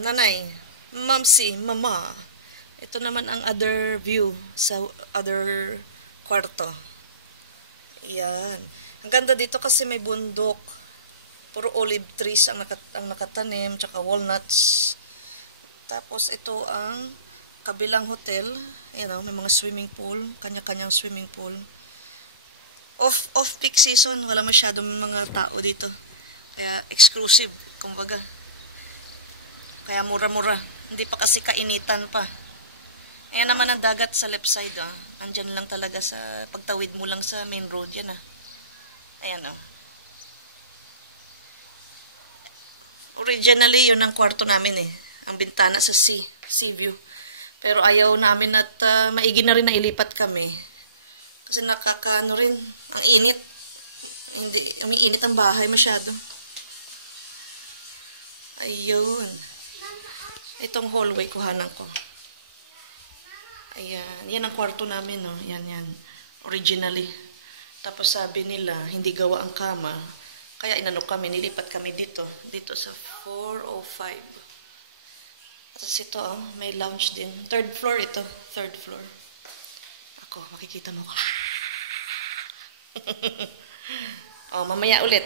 nanay, mamsi, mama. Ito naman ang other view sa other kwarto. Yan. Ang ganda dito kasi may bundok. Puro olive trees ang nakatanim, tsaka walnuts. Tapos ito ang kabilang hotel. Ayan, may mga swimming pool, kanya-kanyang swimming pool. Off-peak season, wala masyadong mga tao dito. Kaya exclusive, kumbaga. Kaya mura-mura. Hindi pa kasi kainitan pa. Ayan naman ang dagat sa left side. Andyan lang talaga sa pagtawid mo lang sa main road. Yan Ayan Originally, yun ang kwarto namin Ang bintana sa sea view. Pero ayaw namin at maigi na rin na ilipat kami. Kasi nakakaano rin. Ang init. Umiinit ang bahay masyado. Ayun. Itong hallway kuhanan ko. Ayan. Yan ang kwarto namin, Yan. Originally. Tapos sabi nila, hindi gawa ang kama. Kaya inano kami, nilipat kami dito. Dito sa 405. Tapos ito, may lounge din. Third floor ito. Third floor. Ako, makikita mo. Mamaya ulit.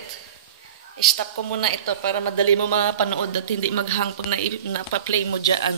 I-stop ko muna ito para madali mo mapanood at hindi mag-hang pag na-play mo dyan.